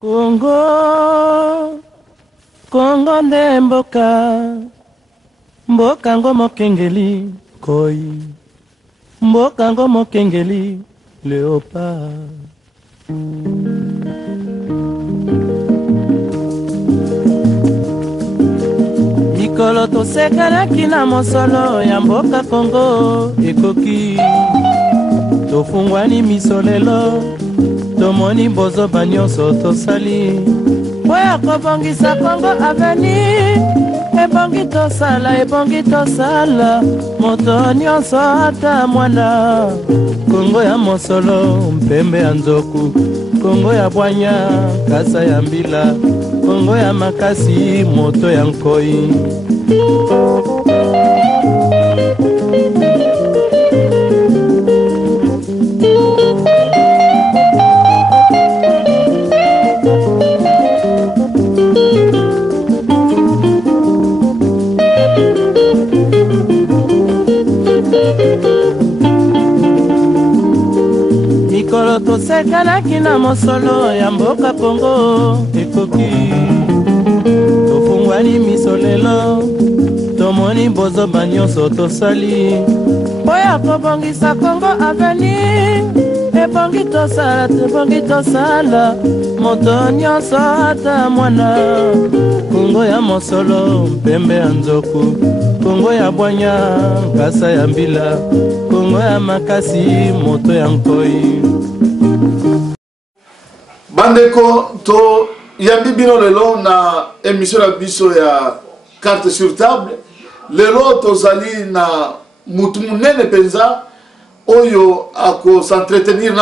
Congo, Congo nde mboka, mboka ngo mokengeli koi, mboka ngo mokengeli léopard. Mikolo tosekelaki na mosolo ya mboka Congo ekoki, tofungwani miso lelo, tomoni bozoba nyonso tosali po ya kobongisa Congo aveni. Ebongi tosala moto nyonso ata mwana. Congo ya mosolo mpembe ya nzoku, Congo ya bwanya kasa ya mbila, Congo ya makasi moto ya nkoi. Mikolo tosekalaki na mosolo ya mboka Congo ekoki, tofungwani miso lelo, tomoni bozoba nyonso tosali po ya kobongisa Congo aveni. Ebongi tosala moto nyonso ata mwana. Congo ya mosolo mpembe ya nzoku, Congo ya bwanya kasa ya mbila, Congo ya makasi moto ya nkoi. Bandeko to yambi bino lelo na émission la biso ya carte sur table. Lelo tozali na mutu munene penza oyo ako s'entretenir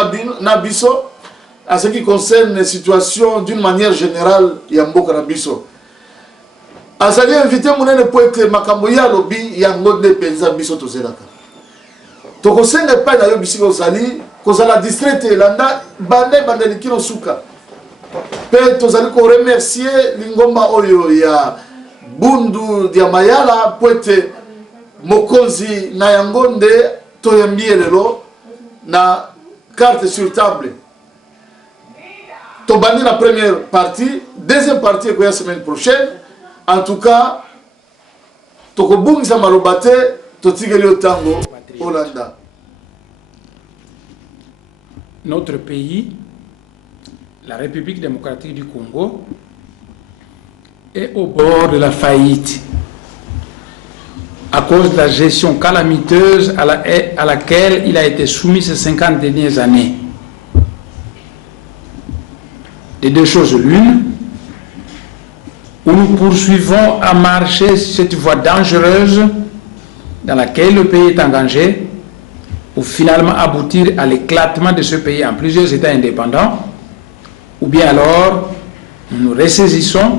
na biso en ce qui concerne les situations d'une manière générale ya mboka na biso. Azali invité munene po ete makambo ya lobi ya ngonde penza biso tozelaka. Tokosenga pa na yo bisiko ozali kozala district elanda bande kino suka. Pe tozali ko remercier lingomba oyo ya Bundu dia Mayala po ete mokonzi na yangonde toyambie lelo na carte sur table. Tobandi la première partie, deuxième partie est la semaine prochaine. En tout cas, tokobungisa malobate totigeli otango Hollanda. Notre pays, la République démocratique du Congo, est au bord de la faillite à cause de la gestion calamiteuse à laquelle il a été soumis ces 50 dernières années. Des deux choses l'une, où nous poursuivons à marcher cette voie dangereuse dans laquelle le pays est engagé, pour finalement aboutir à l'éclatement de ce pays en plusieurs États indépendants, ou bien alors nous nous ressaisissons,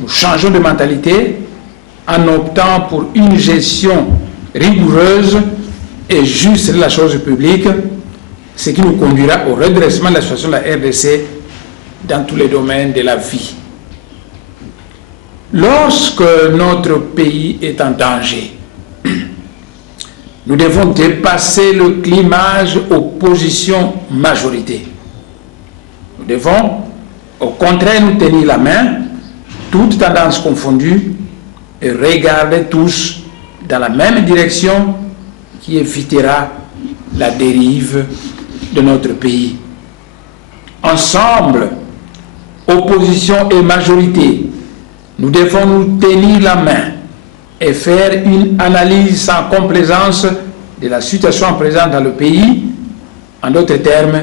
nous changeons de mentalité en optant pour une gestion rigoureuse et juste de la chose publique, ce qui nous conduira au redressement de la situation de la RDC dans tous les domaines de la vie. Lorsque notre pays est en danger, nous devons dépasser le clivage opposition-majorité. Nous devons, au contraire, nous tenir la main, toutes tendances confondues, et regarder tous dans la même direction qui évitera la dérive de notre pays. Ensemble, opposition et majorité, nous devons nous tenir la main et faire une analyse sans complaisance de la situation présente dans le pays. En d'autres termes,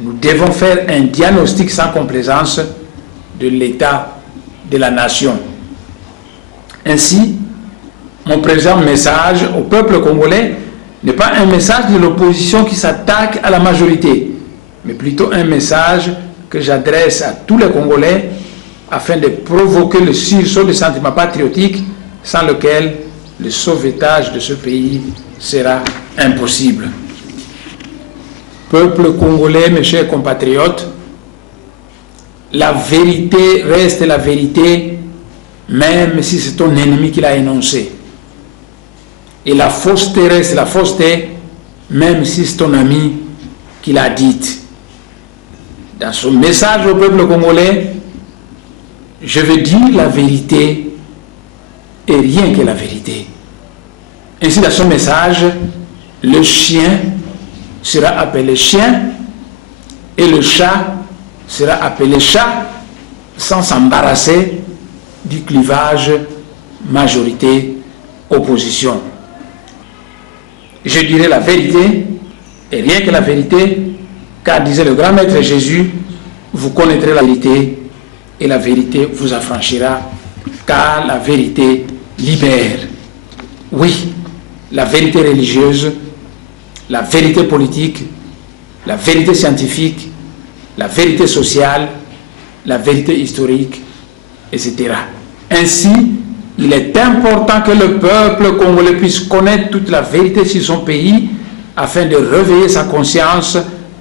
nous devons faire un diagnostic sans complaisance de l'état de la nation. Ainsi, mon présent message au peuple congolais n'est pas un message de l'opposition qui s'attaque à la majorité, mais plutôt un message que j'adresse à tous les Congolais afin de provoquer le sursaut des sentiments patriotiques sans lequel le sauvetage de ce pays sera impossible. Peuple congolais, mes chers compatriotes, la vérité reste la vérité, même si c'est ton ennemi qui l'a énoncé. Et la fausseté reste la fausseté, même si c'est ton ami qui l'a dite. dans son message au peuple congolais, je veux dire la vérité et rien que la vérité. Ainsi, dans son message, le chien sera appelé chien et le chat sera appelé chat, sans s'embarrasser du clivage majorité-opposition. Je dirai la vérité et rien que la vérité, car disait le grand maître Jésus, vous connaîtrez la vérité et la vérité vous affranchira, car la vérité libère. Oui, la vérité religieuse, la vérité politique, la vérité scientifique, la vérité sociale, la vérité historique, etc. Ainsi, il est important que le peuple congolais puisse connaître toute la vérité sur son pays afin de réveiller sa conscience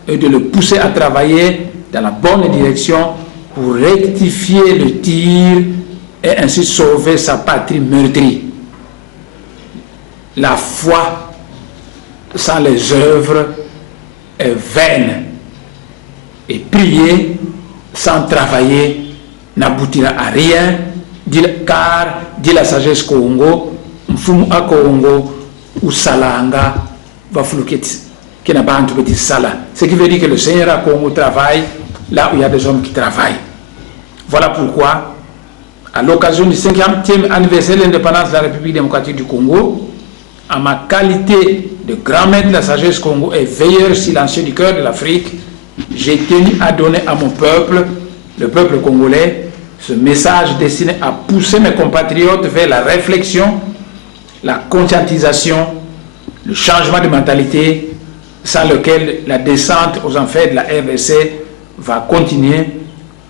et de le pousser à travailler dans la bonne direction pour rectifier le tir et ainsi sauver sa patrie meurtrie. La foi sans les œuvres est vaine et prier sans travailler n'aboutira à rien, car dit la sagesse Congo, mfumu a Congo ou salanga va fluketi qui n'a pas un petit sala. Ce qui veut dire que le Seigneur à Congo travaille là où il y a des hommes qui travaillent. Voilà pourquoi, à l'occasion du 50e anniversaire de l'indépendance de la République démocratique du Congo, à ma qualité de grand maître de la sagesse Congo et veilleur silencieux du cœur de l'Afrique, j'ai tenu à donner à mon peuple, le peuple congolais, ce message destiné à pousser mes compatriotes vers la réflexion, la conscientisation, le changement de mentalité, sans lequel la descente aux enfers de la RDC va continuer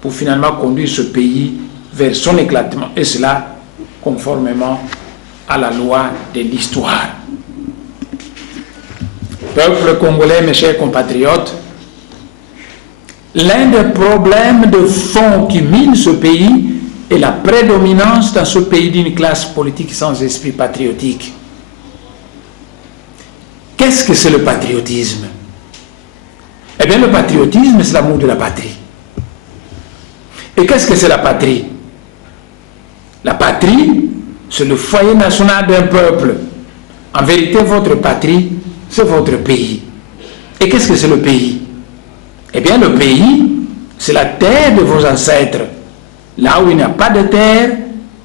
pour finalement conduire ce pays vers son éclatement, et cela conformément à la loi de l'histoire. Peuple congolais, mes chers compatriotes, l'un des problèmes de fond qui mine ce pays est la prédominance dans ce pays d'une classe politique sans esprit patriotique. Qu'est-ce que c'est le patriotisme? Eh bien, le patriotisme, c'est l'amour de la patrie. Et qu'est-ce que c'est la patrie? La patrie, c'est le foyer national d'un peuple. En vérité, votre patrie, c'est votre pays. Et qu'est-ce que c'est le pays? Eh bien, le pays, c'est la terre de vos ancêtres. Là où il n'y a pas de terre,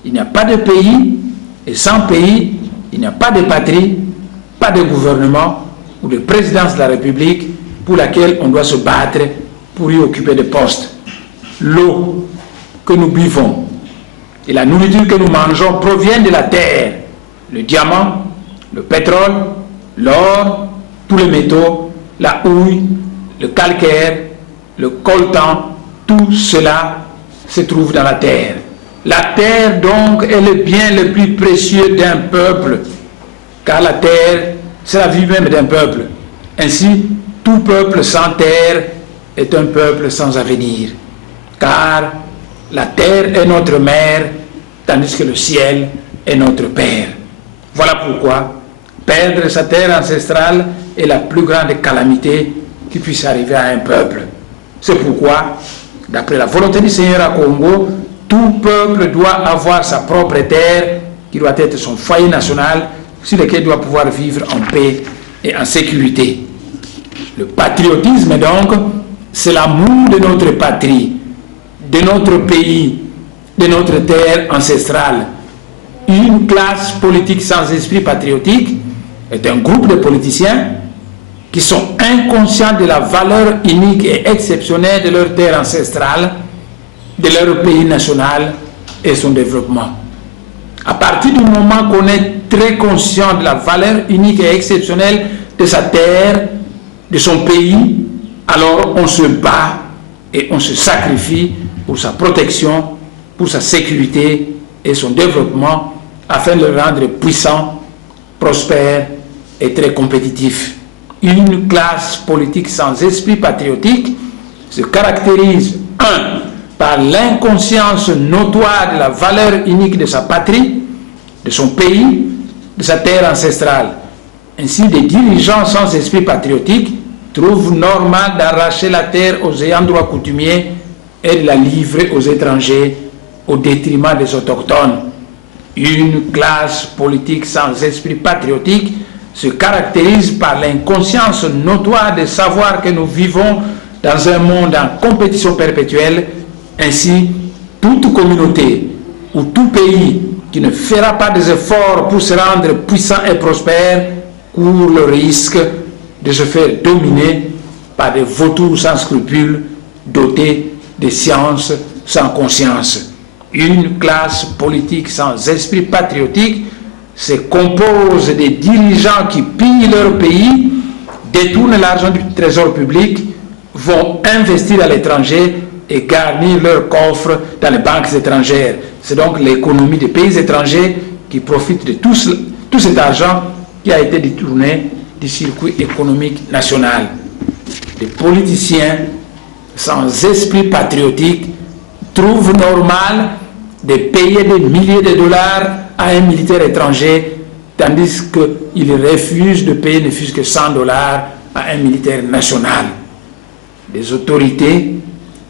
il n'y a pas de pays. Et sans pays, il n'y a pas de patrie, pas de gouvernement ou de présidence de la République pour laquelle on doit se battre pour y occuper des postes. L'eau que nous buvons et la nourriture que nous mangeons proviennent de la terre. Le diamant, le pétrole, l'or, tous les métaux, la houille, le calcaire, le coltan, tout cela se trouve dans la terre. La terre donc est le bien le plus précieux d'un peuple, car la terre, c'est la vie même d'un peuple. Ainsi, tout peuple sans terre est un peuple sans avenir, car la terre est notre mère, tandis que le ciel est notre père. Voilà pourquoi perdre sa terre ancestrale est la plus grande calamité qui puisse arriver à un peuple. C'est pourquoi, d'après la volonté du Seigneur à Congo, tout peuple doit avoir sa propre terre, qui doit être son foyer national, sur lequel il doit pouvoir vivre en paix et en sécurité. Le patriotisme, donc, c'est l'amour de notre patrie, de notre pays, de notre terre ancestrale. Une classe politique sans esprit patriotique est un groupe de politiciens qui sont inconscients de la valeur unique et exceptionnelle de leur terre ancestrale, de leur pays national et son développement. À partir du moment qu'on est très conscient de la valeur unique et exceptionnelle de sa terre, de son pays, alors on se bat et on se sacrifie pour sa protection, pour sa sécurité et son développement, afin de le rendre puissant, prospère et très compétitif. Une classe politique sans esprit patriotique se caractérise, 1, par l'inconscience notoire de la valeur unique de sa patrie, de son pays, de sa terre ancestrale. Ainsi, des dirigeants sans esprit patriotique trouve normal d'arracher la terre aux ayants droit coutumiers et de la livrer aux étrangers au détriment des autochtones. Une classe politique sans esprit patriotique se caractérise par l'inconscience notoire de savoir que nous vivons dans un monde en compétition perpétuelle. Ainsi, toute communauté ou tout pays qui ne fera pas des efforts pour se rendre puissant et prospère court le risque de se faire dominer par des vautours sans scrupules dotés de sciences sans conscience. Une classe politique sans esprit patriotique se compose des dirigeants qui pillent leur pays, détournent l'argent du trésor public, vont investir à l'étranger et garnir leurs coffres dans les banques étrangères. C'est donc l'économie des pays étrangers qui profite de tout cet argent qui a été détourné du circuit économique national. Les politiciens sans esprit patriotique trouvent normal de payer des milliers de dollars à un militaire étranger, tandis qu'ils refusent de payer ne fût-ce que 100 dollars à un militaire national. Les autorités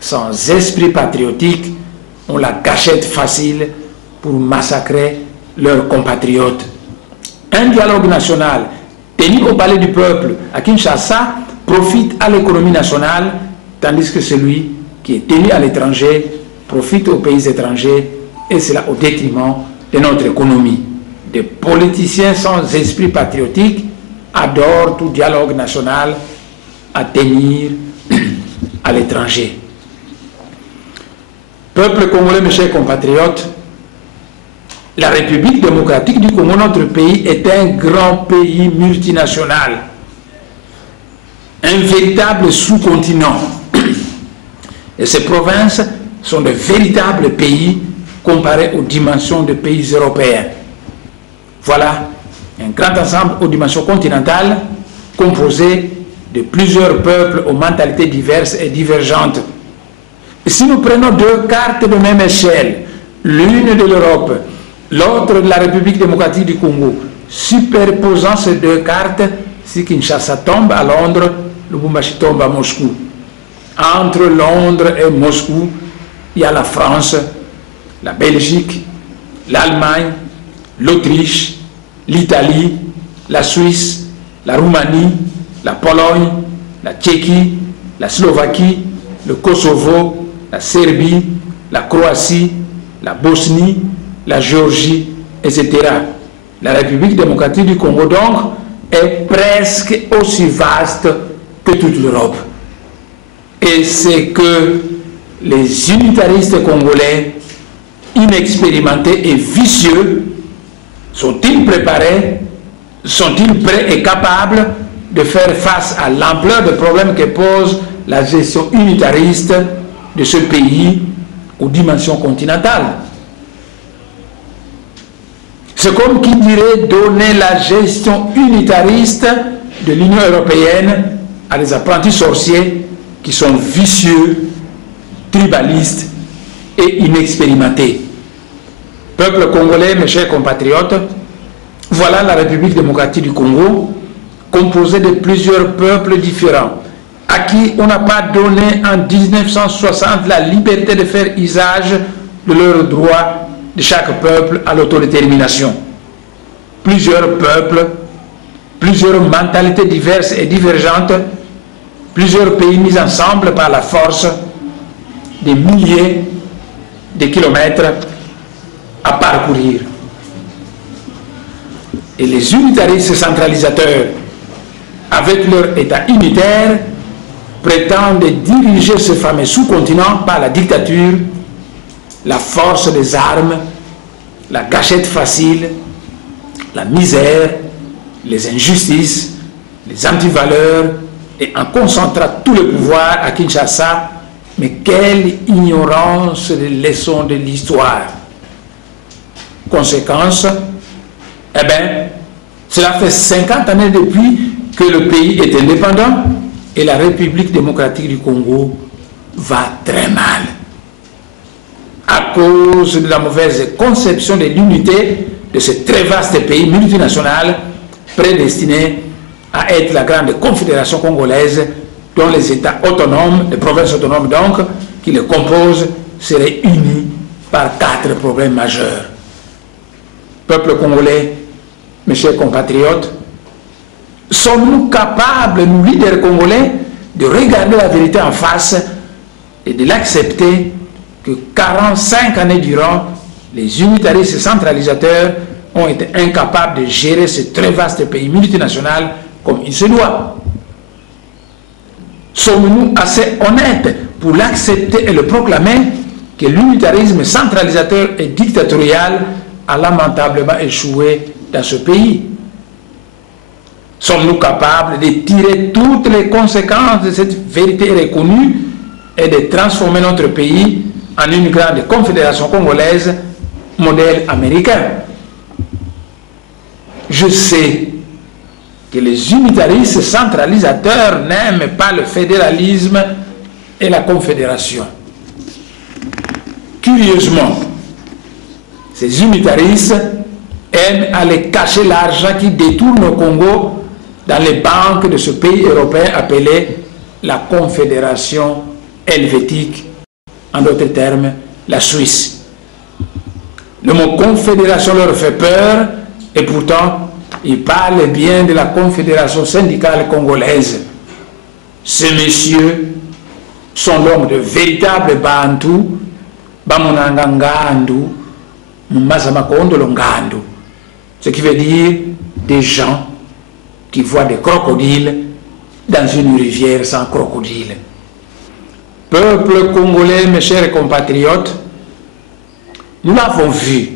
sans esprit patriotique ont la gâchette facile pour massacrer leurs compatriotes. Un dialogue national tenu au palais du peuple à Kinshasa profite à l'économie nationale, tandis que celui qui est tenu à l'étranger profite aux pays étrangers, et cela au détriment de notre économie. Des politiciens sans esprit patriotique adorent tout dialogue national à tenir à l'étranger. Peuple congolais, mes chers compatriotes, la République démocratique du Congo, notre pays, est un grand pays multinational, un véritable sous-continent. Et ces provinces sont de véritables pays comparés aux dimensions des pays européens. Voilà un grand ensemble aux dimensions continentales composé de plusieurs peuples aux mentalités diverses et divergentes. Et si nous prenons deux cartes de même échelle, l'une de l'Europe, l'autre de la République démocratique du Congo, superposant ces deux cartes, si Kinshasa tombe à Londres, Lubumbashi tombe à Moscou. Entre Londres et Moscou, il y a la France, la Belgique, l'Allemagne, l'Autriche, l'Italie, la Suisse, la Roumanie, la Pologne, la Tchéquie, la Slovaquie, le Kosovo, la Serbie, la Croatie, la Bosnie, la Géorgie, etc. La République démocratique du Congo, donc, est presque aussi vaste que toute l'Europe. Et c'est que les unitaristes congolais, inexpérimentés et vicieux, sont-ils préparés, sont-ils prêts et capables de faire face à l'ampleur des problèmes que pose la gestion unitariste de ce pays aux dimensions continentales? C'est comme qui dirait donner la gestion unitariste de l'Union européenne à des apprentis sorciers qui sont vicieux, tribalistes et inexpérimentés. Peuple congolais, mes chers compatriotes, voilà la République démocratique du Congo, composée de plusieurs peuples différents, à qui on n'a pas donné en 1960 la liberté de faire usage de leurs droits de chaque peuple à l'autodétermination. Plusieurs peuples, plusieurs mentalités diverses et divergentes, plusieurs pays mis ensemble par la force, des milliers de kilomètres à parcourir. Et les unitaristes centralisateurs, avec leur État unitaire, prétendent diriger ce fameux sous-continent par la dictature, la force des armes, la gâchette facile, la misère, les injustices, les antivaleurs, et en concentrant tout le pouvoir à Kinshasa. Mais quelle ignorance des leçons de l'histoire! Conséquence, eh bien, cela fait 50 années depuis que le pays est indépendant et la République démocratique du Congo va très mal. À cause de la mauvaise conception de l'unité de ce très vaste pays multinational prédestiné à être la grande confédération congolaise dont les États autonomes, les provinces autonomes donc, qui le composent, seraient unis par 4 problèmes majeurs. Peuple congolais, mes chers compatriotes, sommes-nous capables, nous leaders congolais, de regarder la vérité en face et de l'accepter que 45 années durant, les unitaristes et centralisateurs ont été incapables de gérer ce très vaste pays multinational comme il se doit? Sommes-nous assez honnêtes pour l'accepter et le proclamer que l'unitarisme centralisateur et dictatorial a lamentablement échoué dans ce pays? Sommes-nous capables de tirer toutes les conséquences de cette vérité reconnue et de transformer notre pays en une grande confédération congolaise, modèle américain? Je sais que les unitaristes centralisateurs n'aiment pas le fédéralisme et la confédération. Curieusement, ces unitaristes aiment aller cacher l'argent qui détourne au Congo dans les banques de ce pays européen appelé la Confédération helvétique, en d'autres termes, la Suisse. Le mot confédération leur fait peur et pourtant, ils parlent bien de la Confédération syndicale congolaise. Ces messieurs sont donc de véritables Bantous, Bamonangangandu, Mazamakondelongandu, ce qui veut dire des gens qui voient des crocodiles dans une rivière sans crocodile. Peuple congolais, mes chers compatriotes, nous l'avons vu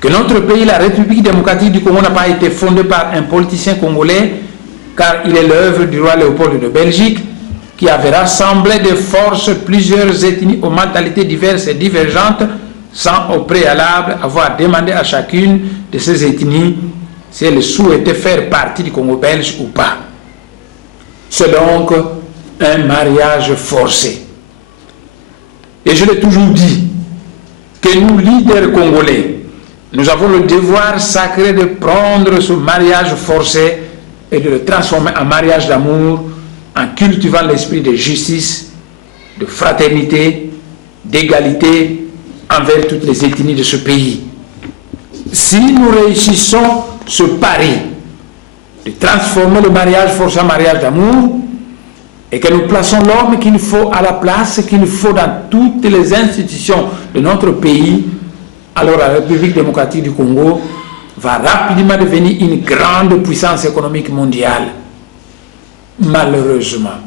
que notre pays, la République démocratique du Congo, n'a pas été fondé par un politicien congolais, car il est l'œuvre du roi Léopold de Belgique, qui avait rassemblé de force plusieurs ethnies aux mentalités diverses et divergentes, sans au préalable avoir demandé à chacune de ces ethnies si elle souhaitait faire partie du Congo belge ou pas. C'est donc un mariage forcé. Et je l'ai toujours dit, que nous, leaders congolais, nous avons le devoir sacré de prendre ce mariage forcé et de le transformer en mariage d'amour, en cultivant l'esprit de justice, de fraternité, d'égalité envers toutes les ethnies de ce pays. Si nous réussissons ce pari de transformer le mariage forcé en mariage d'amour et que nous plaçons l'homme qu'il faut à la place qu'il faut dans toutes les institutions de notre pays, alors la République démocratique du Congo va rapidement devenir une grande puissance économique mondiale. Malheureusement,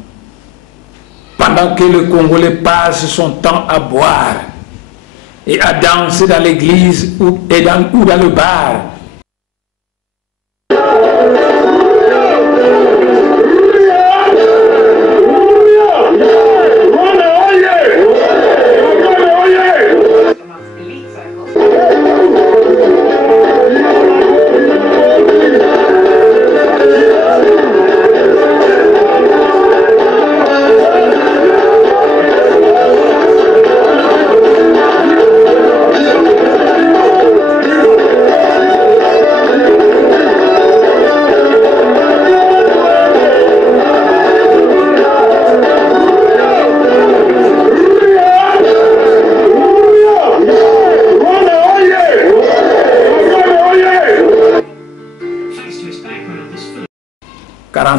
pendant que le Congolais passe son temps à boire et à danser dans l'église ou dans le bar,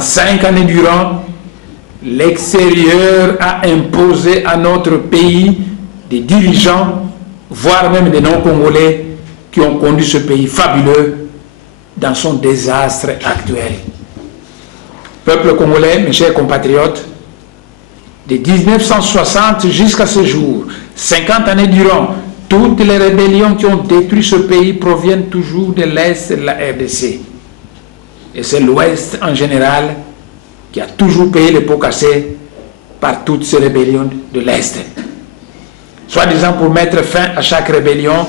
Cinq années durant, l'extérieur a imposé à notre pays des dirigeants, voire même des non-congolais, qui ont conduit ce pays fabuleux dans son désastre actuel. Peuple congolais, mes chers compatriotes, de 1960 jusqu'à ce jour, 50 années durant, toutes les rébellions qui ont détruit ce pays proviennent toujours de l'Est de la RDC. Et c'est l'Ouest en général qui a toujours payé les pots cassés par toutes ces rébellions de l'Est. Soi-disant pour mettre fin à chaque rébellion,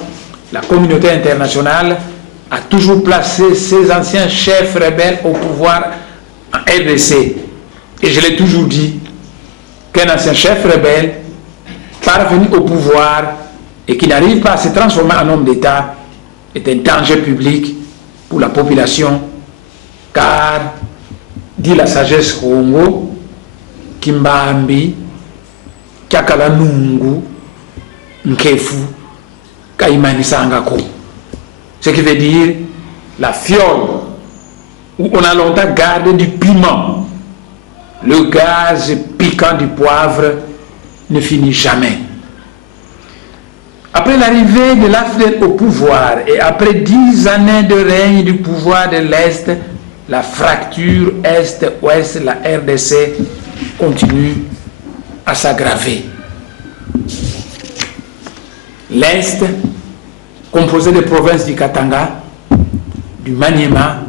la communauté internationale a toujours placé ses anciens chefs rebelles au pouvoir en RDC. Et je l'ai toujours dit, qu'un ancien chef rebelle parvenu au pouvoir et qui n'arrive pas à se transformer en homme d'État est un danger public pour la population, car dit la sagesse Congo, Kimbambi, Kakala Nungu, Nkefu, Kaimani Sangako. Ce qui veut dire la fiole où on a longtemps gardé du piment. Le gaz piquant du poivre ne finit jamais. Après l'arrivée de l'AFDEL au pouvoir et après 10 années de règne du pouvoir de l'Est, la fracture Est-Ouest, la RDC, continue à s'aggraver. L'Est, composé des provinces du Katanga, du Maniema,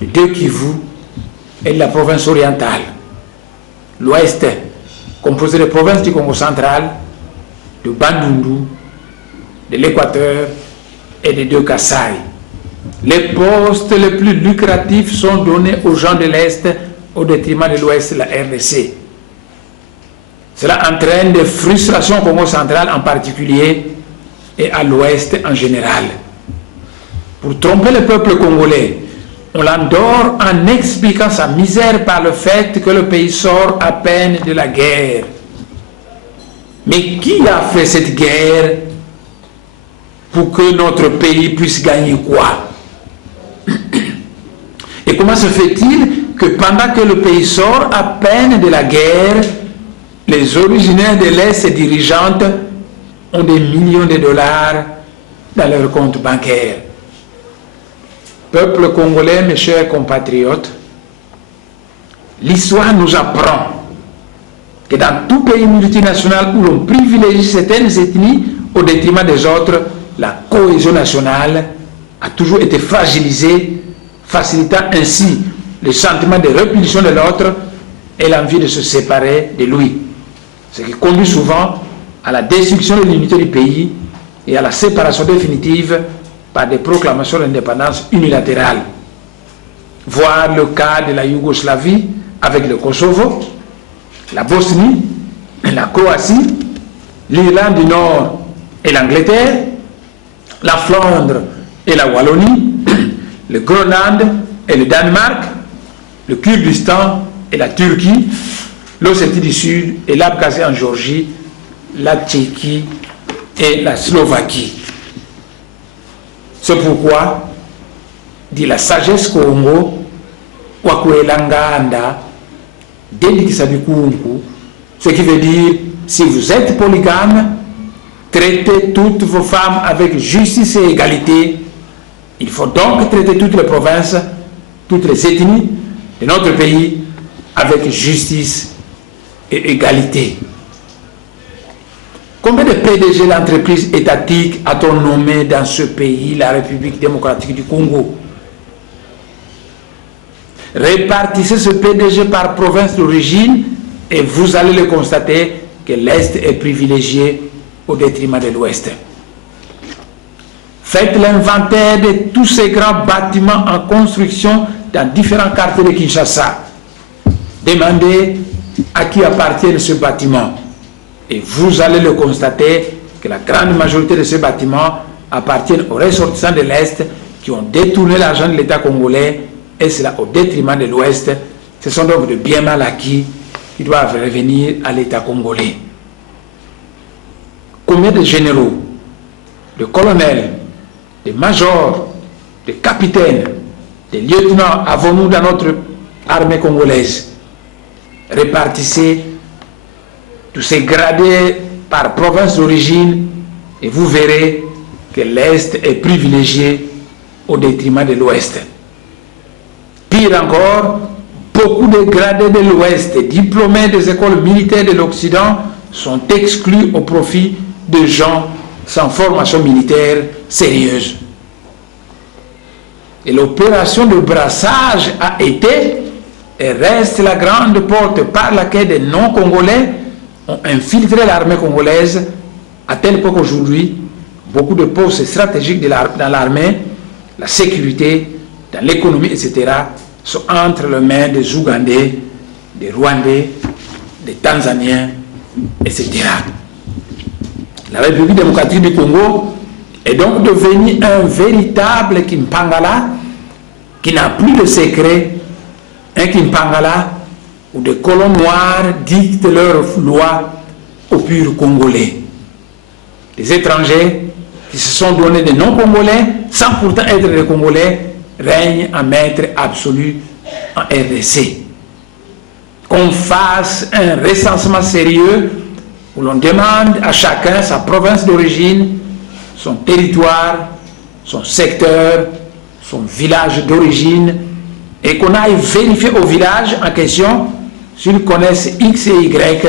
de deux Kivu et de la province orientale. L'Ouest, composé des provinces du Congo central, de Bandundu, de l'Équateur et des deux Kasaï. Les postes les plus lucratifs sont donnés aux gens de l'Est au détriment de l'Ouest, la RDC. Cela entraîne des frustrations au Congo central en particulier et à l'Ouest en général. Pour tromper le peuple congolais, on l'endort en expliquant sa misère par le fait que le pays sort à peine de la guerre. Mais qui a fait cette guerre pour que notre pays puisse gagner quoi? Et comment se fait-il que pendant que le pays sort à peine de la guerre, les originaires de l'Est et dirigeantes ont des millions de dollars dans leurs comptes bancaires? Peuple congolais, mes chers compatriotes, l'histoire nous apprend que dans tout pays multinational où l'on privilégie certaines ethnies au détriment des autres, la cohésion nationale a toujours été fragilisée, facilitant ainsi le sentiment de répulsion de l'autre et l'envie de se séparer de lui. Ce qui conduit souvent à la destruction de l'unité du pays et à la séparation définitive par des proclamations d'indépendance unilatérales. Voir le cas de la Yougoslavie avec le Kosovo, la Bosnie, la Croatie, l'Irlande du Nord et l'Angleterre, la Flandre et la Wallonie, le Groenland et le Danemark, le Kurdistan et la Turquie, l'Ossétie du Sud et l'Abkhazie en Géorgie, la Tchéquie et la Slovaquie. C'est pourquoi, dit la sagesse Congo, Wakuelanganda, Dedikisabikunku, ce qui veut dire, si vous êtes polygame, traitez toutes vos femmes avec justice et égalité. Il faut donc traiter toutes les provinces, toutes les ethnies de notre pays avec justice et égalité. Combien de PDG d'entreprises étatiques a-t-on nommé dans ce pays, la République démocratique du Congo? Répartissez ce PDG par province d'origine et vous allez le constater que l'Est est privilégié au détriment de l'Ouest. Faites l'inventaire de tous ces grands bâtiments en construction dans différents quartiers de Kinshasa. Demandez à qui appartient ce bâtiment. Et vous allez le constater que la grande majorité de ces bâtiments appartiennent aux ressortissants de l'Est qui ont détourné l'argent de l'État congolais, et cela au détriment de l'Ouest. Ce sont donc de biens mal acquis qui doivent revenir à l'État congolais. Combien de généraux, de colonels, de majors, de capitaines, de lieutenants avons-nous dans notre armée congolaise? Répartissez tous ces gradés par province d'origine et vous verrez que l'Est est privilégié au détriment de l'Ouest. Pire encore, beaucoup de gradés de l'Ouest, diplômés des écoles militaires de l'Occident, sont exclus au profit de gens sans formation militaire sérieuse. Et l'opération de brassage a été et reste la grande porte par laquelle des non-congolais ont infiltré l'armée congolaise, à tel point qu'aujourd'hui, beaucoup de postes stratégiques dans l'armée, la sécurité, dans l'économie, etc., sont entre les mains des Ougandais, des Rwandais, des Tanzaniens, etc. La République démocratique du Congo est donc devenue un véritable Kimpangala qui n'a plus de secret un Kimpangala ou des colons noirs dictent leurs lois aux purs Congolais. Les étrangers qui se sont donnés des noms congolais sans pourtant être des Congolais règnent en maître absolu en RDC. Qu'on fasse un recensement sérieux où l'on demande à chacun sa province d'origine, son territoire, son secteur, son village d'origine, et qu'on aille vérifier au village en question s'ils connaissent X et Y,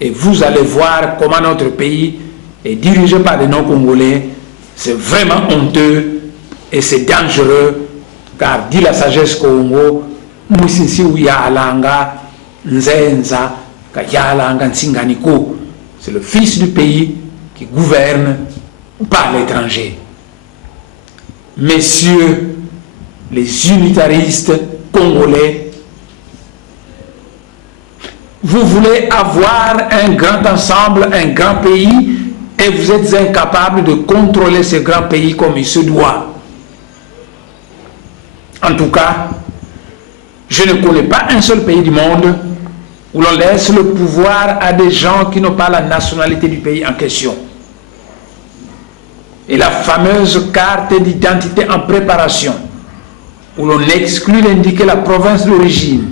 et vous allez voir comment notre pays est dirigé par des non-congolais. C'est vraiment honteux et c'est dangereux, car dit la sagesse Congo, Moussisi Ouya-Alanga, Nzenza, Kayalanga, Nsinganiko. C'est le fils du pays qui gouverne par l'étranger. Messieurs les unitaristes congolais, vous voulez avoir un grand ensemble, un grand pays, et vous êtes incapables de contrôler ce grand pays comme il se doit. En tout cas, je ne connais pas un seul pays du monde où l'on laisse le pouvoir à des gens qui n'ont pas la nationalité du pays en question. Et la fameuse carte d'identité en préparation, où l'on exclut d'indiquer la province d'origine,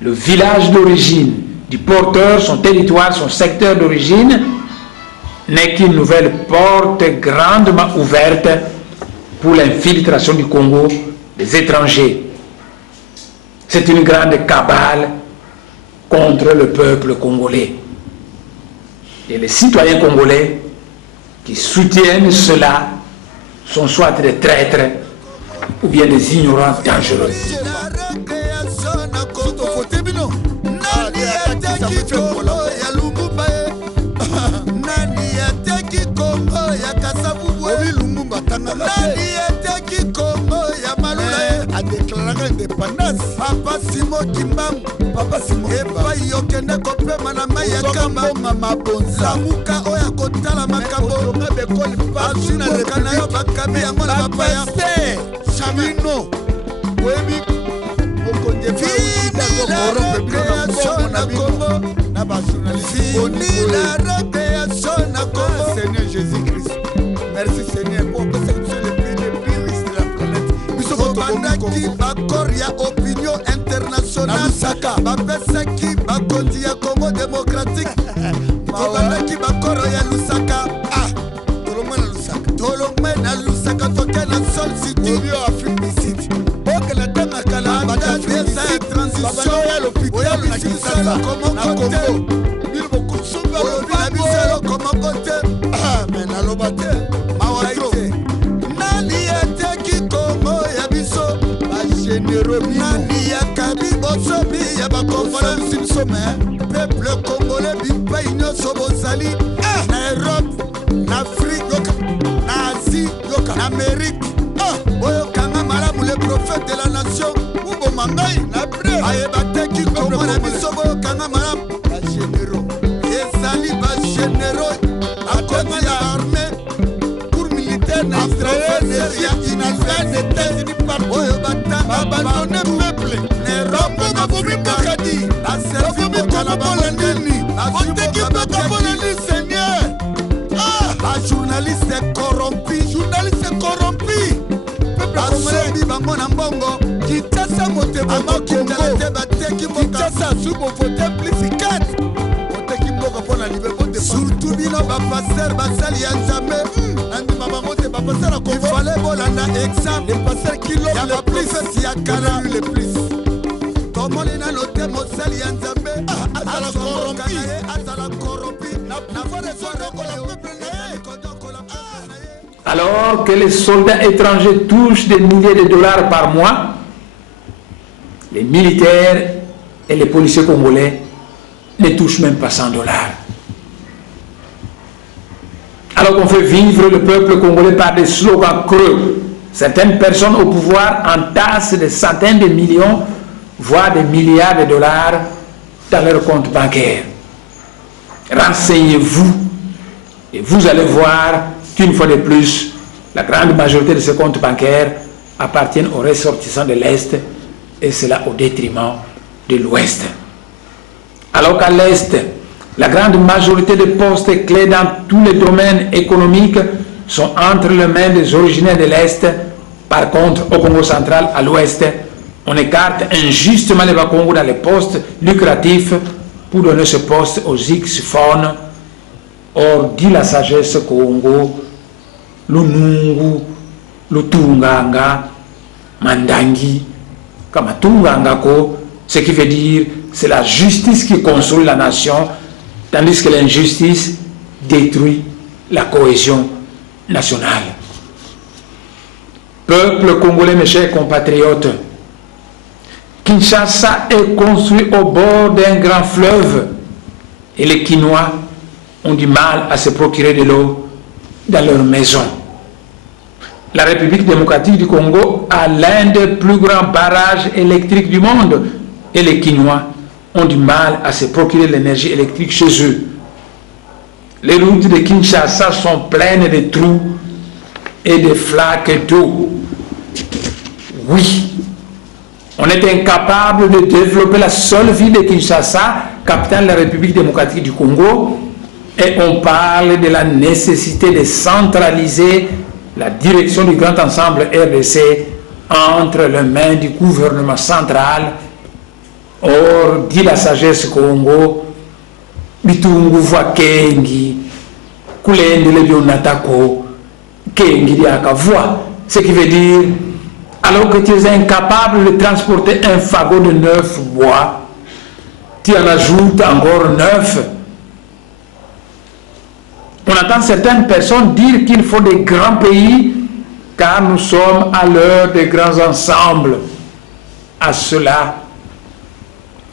le village d'origine du porteur, son territoire, son secteur d'origine, n'est qu'une nouvelle porte grandement ouverte pour l'infiltration du Congo des étrangers. C'est une grande cabale contre le peuple congolais. Et les citoyens congolais qui soutiennent cela sont soit des traîtres ou bien des ignorants dangereux. Papa Simo Kimbam, Papa Simo Eba yokende kopema na mai ya kamba mabonza muka oya kotala makambo ngabe koli pasu na lekana yo bakabi yango na papa ya Chamino webi okonje fida zo koro pebilo na Congo na ba journaliste oni la recréation na Congo. Seigneur Jésus-Christ, merci Seigneur pour que c'est le plus riche de la planète. Biso bandaki bakor ya opinion internationale saka bapesaki bakonzi ya Congo démocratique babandaki bakoro ya Lusaka tolongwe na Lusaka toke na sol city obio Afrique du Sud boke la tanga kala badade sa transition ya l'hôpital na Kinshasa na Congo bilbo kusumba na biselo comme côté mais na lobate mawatro nani yateki Congo ya biso généraux nani ya kabi bosobi ya bakongola simsome peuple congolais bipa inyoso bozali na Europe na Afrique na Asie na Amérique boyokanga malamu le prophète de la nation ubo mangai na bre ayebateki Congo na biso boyokanga malamu ba généraux ezali ba généraux akomi ya armée pour militaire na Israël ya inalfait des États-Unis par oyo abandonné peuple ne rombo mabomi bakadi asefomi kolabala nini oteki bakabona ni Seigneur ba journaliste corrompu peuple congolais bango na mbongo kitasa motema Congo bateki kitasa subo vote amplificat oteki mboko pona libeko de surtout bino ba pasteur basali ya Nzambe andima bango te ba pasteur a Congo fallait bolanda exemple les pasteurs qui l'ont le plus fait ya kana le plus comment les na noté mosali ya Nzambe azala corrompu na fare soro ko la peuple Alors que les soldats étrangers touchent des milliers de dollars par mois, les militaires et les policiers congolais ne touchent même pas 100 dollars. Alors qu'on fait vivre le peuple congolais par des slogans creux, certaines personnes au pouvoir entassent des centaines de millions, voire des milliards de dollars dans leurs comptes bancaires. Renseignez-vous et vous allez voir qu'une fois de plus, la grande majorité de ces comptes bancaires appartiennent aux ressortissants de l'Est et cela au détriment de l'Ouest. Alors qu'à l'Est, la grande majorité des postes clés dans tous les domaines économiques sont entre les mains des originaires de l'Est. Par contre, au Congo central, à l'Ouest, on écarte injustement les Bakongo dans les postes lucratifs pour donner ce poste aux X-Fon. Or, dit la sagesse Congo, Lunungu, Lutunganga, Mandangi, Kamatungangako, ce qui veut dire c'est la justice qui construit la nation, tandis que l'injustice détruit la cohésion nationale. Peuple congolais, mes chers compatriotes, Kinshasa est construit au bord d'un grand fleuve et les Kinois ont du mal à se procurer de l'eau dans leur maison. La République démocratique du Congo a l'un des plus grands barrages électriques du monde et les Kinois ont du mal à se procurer l'énergie électrique chez eux. Les routes de Kinshasa sont pleines de trous et de flaques d'eau. Oui, on est incapable de développer la seule ville de Kinshasa, capitale de la République démocratique du Congo, et on parle de la nécessité de centraliser la direction du grand ensemble RDC entre les mains du gouvernement central. Or, dit la sagesse Congo, bitungu voit kengi, kulende le bionatako, kengi diaka voit. Ce qui veut dire, alors que tu es incapable de transporter un fagot de 9 bois, tu en ajoutes encore 9. On entend certaines personnes dire qu'il faut des grands pays car nous sommes à l'heure des grands ensembles. À cela,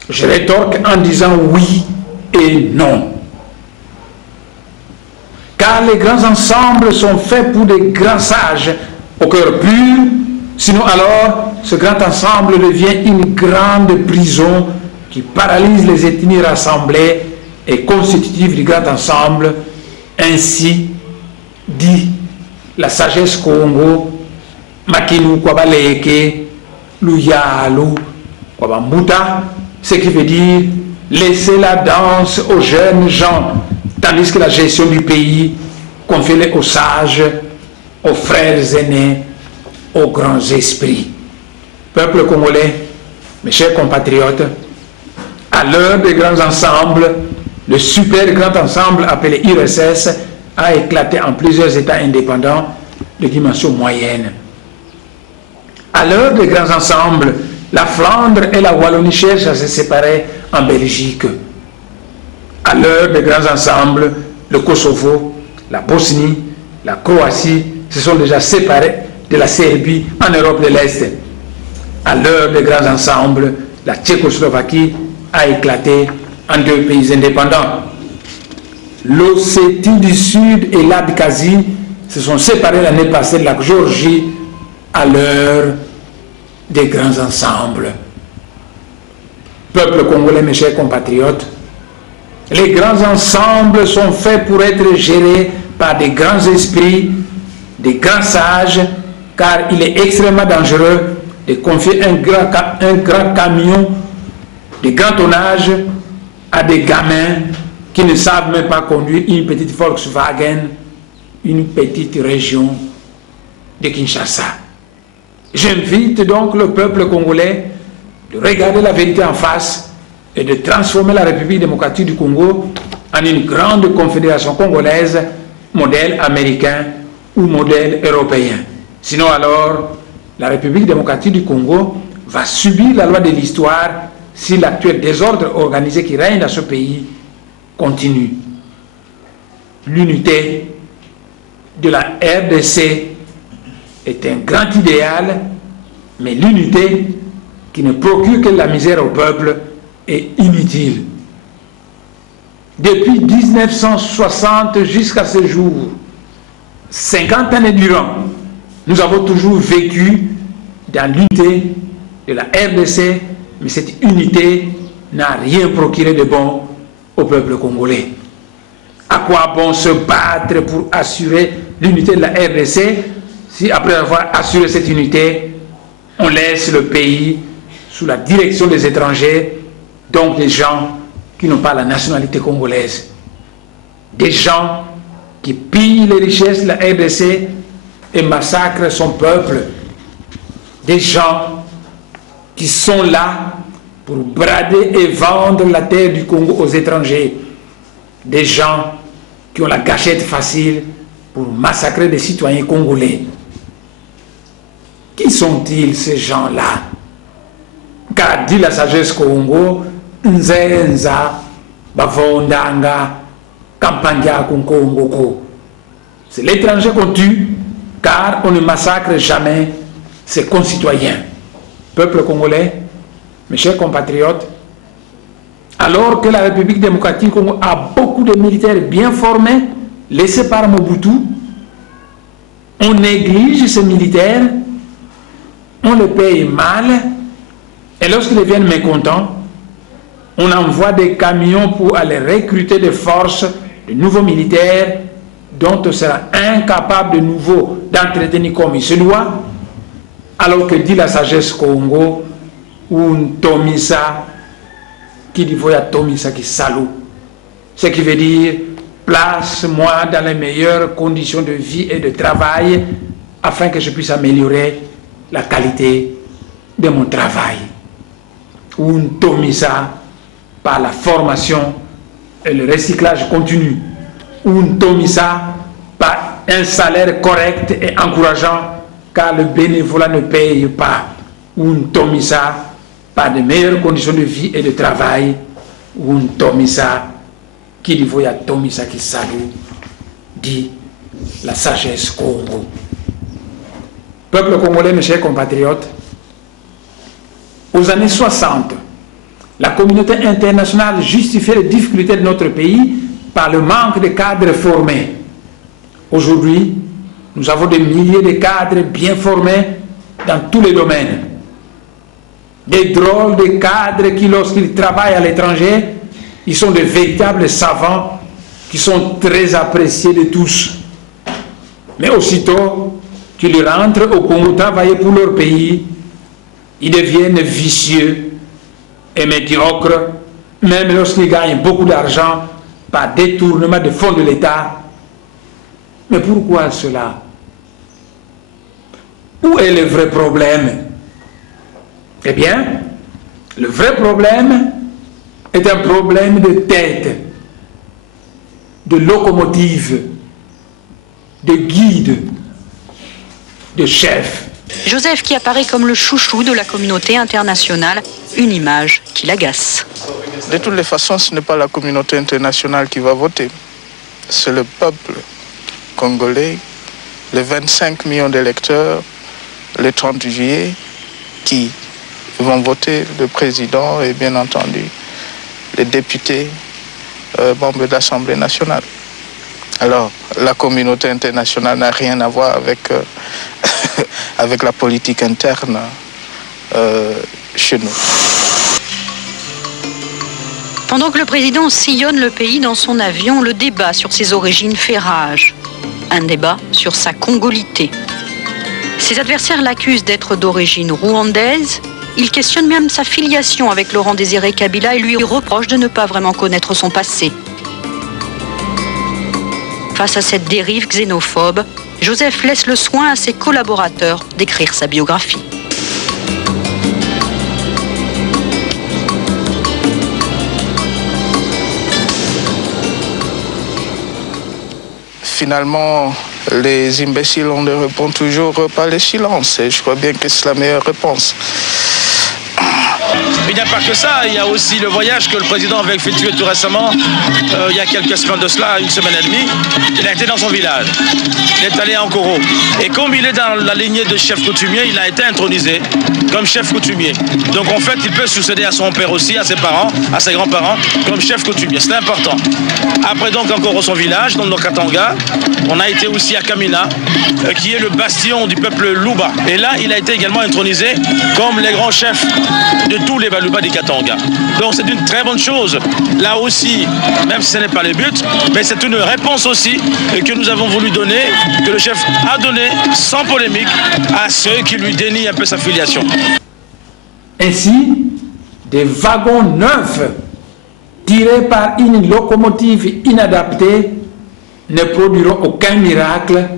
je rétorque en disant oui et non. Car les grands ensembles sont faits pour des grands sages au cœur pur, sinon alors ce grand ensemble devient une grande prison qui paralyse les ethnies rassemblées et constitutives du grand ensemble. Ainsi dit la sagesse Congo, Makinu Kwabaleke, Luyalu, Kwabambuta, ce qui veut dire laisser la danse aux jeunes gens, tandis que la gestion du pays confie aux sages, aux frères aînés, aux grands esprits. Peuple congolais, mes chers compatriotes, à l'heure des grands ensembles, le super grand ensemble appelé URSS a éclaté en plusieurs États indépendants de dimension moyenne. À l'heure des grands ensembles, la Flandre et la Wallonie cherchent à se séparer en Belgique. À l'heure des grands ensembles, le Kosovo, la Bosnie, la Croatie se sont déjà séparés de la Serbie en Europe de l'Est. À l'heure des grands ensembles, la Tchécoslovaquie a éclaté en 2 pays indépendants. L'Ossétie du Sud et l'Abkhazie se sont séparés l'année passée de la Géorgie à l'heure des grands ensembles. Peuple congolais, mes chers compatriotes, les grands ensembles sont faits pour être gérés par des grands esprits, des grands sages, car il est extrêmement dangereux de confier un grand camion de grand tonnage à des gamins qui ne savent même pas conduire une petite Volkswagen, une petite région de Kinshasa. J'invite donc le peuple congolais de regarder la vérité en face et de transformer la République démocratique du Congo en une grande confédération congolaise, modèle américain ou modèle européen. Sinon alors, la République démocratique du Congo va subir la loi de l'histoire si l'actuel désordre organisé qui règne dans ce pays continue. L'unité de la RDC est un grand idéal, mais l'unité qui ne procure que la misère au peuple est inutile. Depuis 1960 jusqu'à ce jour, 50 années durant, nous avons toujours vécu dans l'unité de la RDC, mais cette unité n'a rien procuré de bon au peuple congolais. À quoi bon se battre pour assurer l'unité de la RDC si après avoir assuré cette unité, on laisse le pays sous la direction des étrangers, donc des gens qui n'ont pas la nationalité congolaise. Des gens qui pillent les richesses de la RDC et massacrent son peuple. Des gens qui sont là pour brader et vendre la terre du Congo aux étrangers. Des gens qui ont la gâchette facile pour massacrer des citoyens congolais. Qui sont-ils ces gens-là? Car dit la sagesse Congo, Nzenza, Bavondanga, Kampanja, Kongoko. C'est l'étranger qu'on tue, car on ne massacre jamais ses concitoyens. Peuple congolais, mes chers compatriotes, alors que la République démocratique du Congo a beaucoup de militaires bien formés, laissés par Mobutu, on néglige ces militaires, on les paye mal, et lorsqu'ils deviennent mécontents, on envoie des camions pour aller recruter des forces, de nouveaux militaires, dont on sera incapable de nouveau d'entretenir comme il se doit, alors que dit la sagesse Congo, un Tomisa, qui dit voya Tomisa qui salaud. Ce qui veut dire, place-moi dans les meilleures conditions de vie et de travail, afin que je puisse améliorer la qualité de mon travail. Un Tomisa par la formation et le recyclage continu. Un Tomisa par un salaire correct et encourageant, car le bénévolat ne paye pas. Un Tomisa par de meilleures conditions de vie et de travail. Un Tomisa qui dit voya Tomisa qui salue, dit la sagesse Congo. Peuple congolais, mes chers compatriotes, aux années 60, la communauté internationale justifiait les difficultés de notre pays par le manque de cadres formés. Aujourd'hui, nous avons des milliers de cadres bien formés dans tous les domaines. Des drôles de cadres qui, lorsqu'ils travaillent à l'étranger, ils sont de véritables savants qui sont très appréciés de tous. Mais aussitôt qu'ils rentrent au Congo travailler pour leur pays, ils deviennent vicieux et médiocres, même lorsqu'ils gagnent beaucoup d'argent par détournement de fonds de l'État. Mais pourquoi cela? Où est le vrai problème? Eh bien, le vrai problème est un problème de tête, de locomotive, de guide, de chef. Joseph qui apparaît comme le chouchou de la communauté internationale, une image qui l'agace. De toutes les façons, ce n'est pas la communauté internationale qui va voter. C'est le peuple congolais, les 25 millions d'électeurs, le 30 juillet, qui vont voter le président et bien entendu les députés membres de l'Assemblée nationale. Alors, la communauté internationale n'a rien à voir avec, avec la politique interne chez nous. Pendant que le président sillonne le pays dans son avion, le débat sur ses origines fait rage. Un débat sur sa congolité. Ses adversaires l'accusent d'être d'origine rwandaise. Il questionne même sa filiation avec Laurent Désiré Kabila et lui reproche de ne pas vraiment connaître son passé. Face à cette dérive xénophobe, Joseph laisse le soin à ses collaborateurs d'écrire sa biographie. Finalement, les imbéciles, on ne répond toujours par le silence. Et je crois bien que c'est la meilleure réponse. Il n'y a pas que ça, il y a aussi le voyage que le président avait effectué tout récemment, il y a quelques semaines de cela, une semaine et demie. Il a été dans son village, il est allé à Ankoro. Et comme il est dans la lignée de chef coutumier, il a été intronisé comme chef coutumier. Donc en fait, il peut succéder à son père aussi, à ses parents, à ses grands-parents, comme chef coutumier. C'est important. Après donc Ankoro, son village, dans le Katanga, on a été aussi à Kamina, qui est le bastion du peuple Luba. Et là, il a été également intronisé comme les grands chefs de tous les Baluba du Katanga. Donc c'est une très bonne chose. Là aussi, même si ce n'est pas le but, mais c'est une réponse aussi que nous avons voulu donner, que le chef a donné sans polémique à ceux qui lui dénient un peu sa filiation. Ainsi, des wagons neufs tirés par une locomotive inadaptée ne produiront aucun miracle,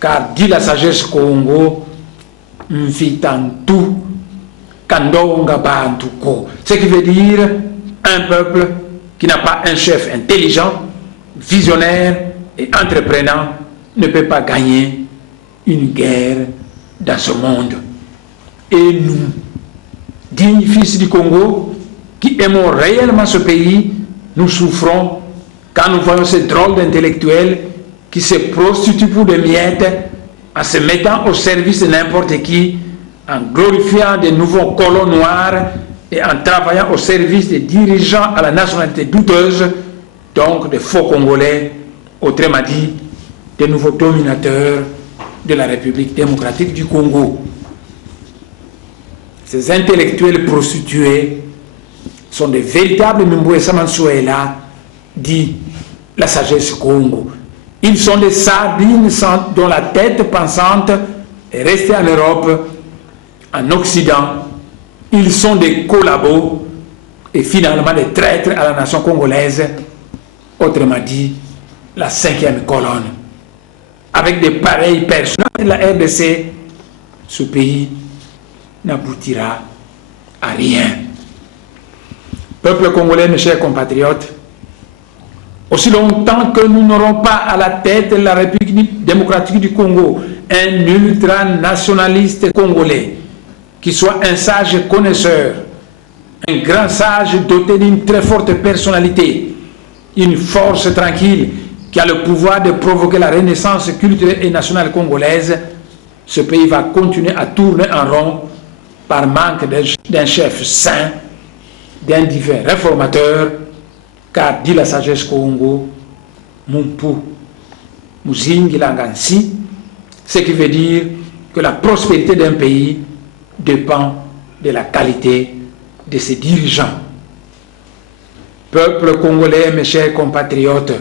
car dit la sagesse Congo, Mfitantu Kandonga Bantuko. Ce qui veut dire un peuple qui n'a pas un chef intelligent, visionnaire et entreprenant ne peut pas gagner une guerre dans ce monde. Et nous, dignes fils du Congo, qui aimons réellement ce pays, nous souffrons quand nous voyons ces drôles d'intellectuels qui se prostituent pour des miettes en se mettant au service de n'importe qui, en glorifiant de nouveaux colons noirs et en travaillant au service des dirigeants à la nationalité douteuse, donc des faux Congolais, autrement dit, des nouveaux dominateurs de la République démocratique du Congo. Ces intellectuels prostitués sont de véritables Mbuesa Mansuela, dit la sagesse Congo. Ils sont des sardines dont la tête pensante est restée en Europe, en Occident. Ils sont des collabos et finalement des traîtres à la nation congolaise, autrement dit, la 5e colonne. Avec des pareilles personnes de la RDC, ce pays n'aboutira à rien. Peuple congolais, mes chers compatriotes, aussi longtemps que nous n'aurons pas à la tête de la République démocratique du Congo un ultranationaliste congolais qui soit un sage connaisseur, un grand sage doté d'une très forte personnalité, une force tranquille qui a le pouvoir de provoquer la renaissance culturelle et nationale congolaise, ce pays va continuer à tourner en rond par manque d'un chef saint, d'un divin réformateur, car dit la sagesse Congo, Mumpu, Muzingi Langansi, ce qui veut dire que la prospérité d'un pays dépend de la qualité de ses dirigeants. Peuple congolais, mes chers compatriotes,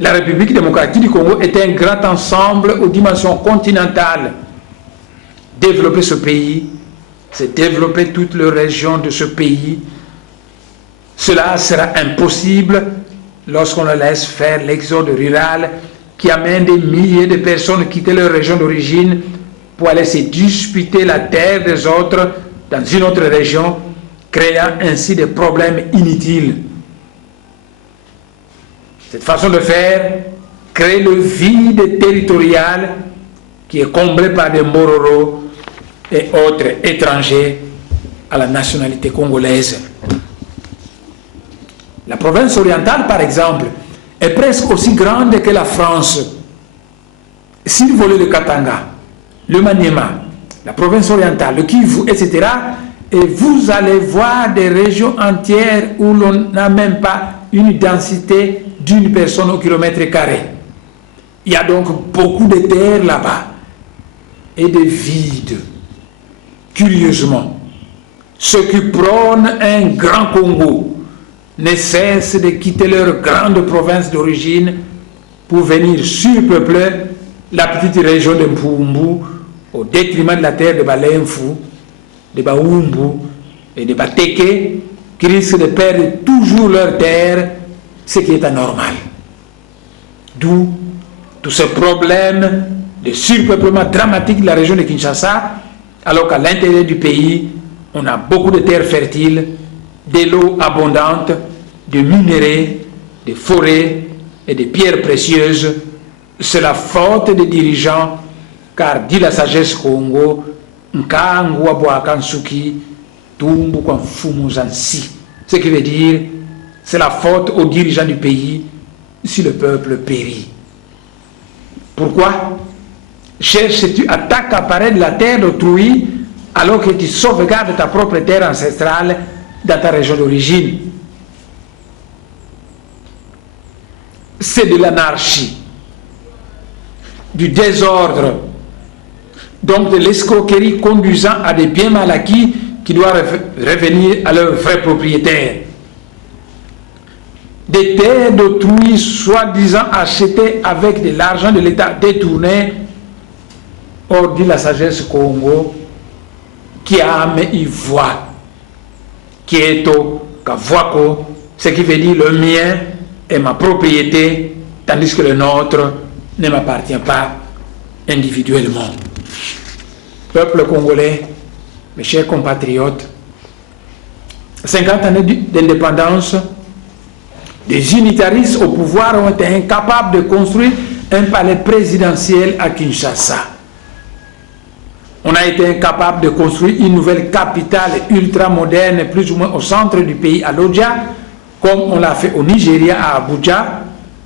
la République démocratique du Congo est un grand ensemble aux dimensions continentales. Développer ce pays, c'est développer toutes les régions de ce pays. Cela sera impossible lorsqu'on le laisse faire l'exode rural qui amène des milliers de personnes quitter leur région d'origine pour aller se disputer la terre des autres dans une autre région, créant ainsi des problèmes inutiles. Cette façon de faire crée le vide territorial qui est comblé par des Mororo et autres étrangers à la nationalité congolaise. La province orientale, par exemple, est presque aussi grande que la France. Si vous volez le Katanga, le Maniema, la province orientale, le Kivu, etc., et vous allez voir des régions entières où l'on n'a même pas une densité d'une personne au kilomètre carré. Il y a donc beaucoup de terres là-bas et de vides. Curieusement, ceux qui prônent un grand Congo ne cessent de quitter leur grande province d'origine pour venir surpeupler la petite région de Mpumbu au détriment de la terre de Balenfu, de Baumbu et de Bateke, qui risquent de perdre toujours leur terre, ce qui est anormal. D'où tous ces problèmes de surpeuplement dramatique de la région de Kinshasa, alors qu'à l'intérieur du pays, on a beaucoup de terres fertiles, de l'eau abondante, de minerais, de forêts et de pierres précieuses. C'est la faute des dirigeants, car dit la sagesse Congo, Nkangu Waboakansuki, Tumbu Kwanfumuzansi. Ce qui veut dire, c'est la faute aux dirigeants du pays si le peuple périt. Pourquoi cherches-tu à t'accaparer de la terre d'autrui alors que tu sauvegardes ta propre terre ancestrale dans ta région d'origine? C'est de l'anarchie, du désordre, donc de l'escroquerie conduisant à des biens mal acquis qui doivent revenir à leurs vrais propriétaires. Des terres d'autrui soi-disant achetées avec de l'argent de l'État détourné. Or, dit la sagesse Congo, qui ame y voit, qui est au Kavwako, ce qui veut dire le mien est ma propriété, tandis que le nôtre ne m'appartient pas individuellement. Peuple congolais, mes chers compatriotes, 50 années d'indépendance, des unitaristes au pouvoir ont été incapables de construire un palais présidentiel à Kinshasa. On a été incapable de construire une nouvelle capitale ultra-moderne, plus ou moins au centre du pays, à Lodja, comme on l'a fait au Nigeria, à Abuja,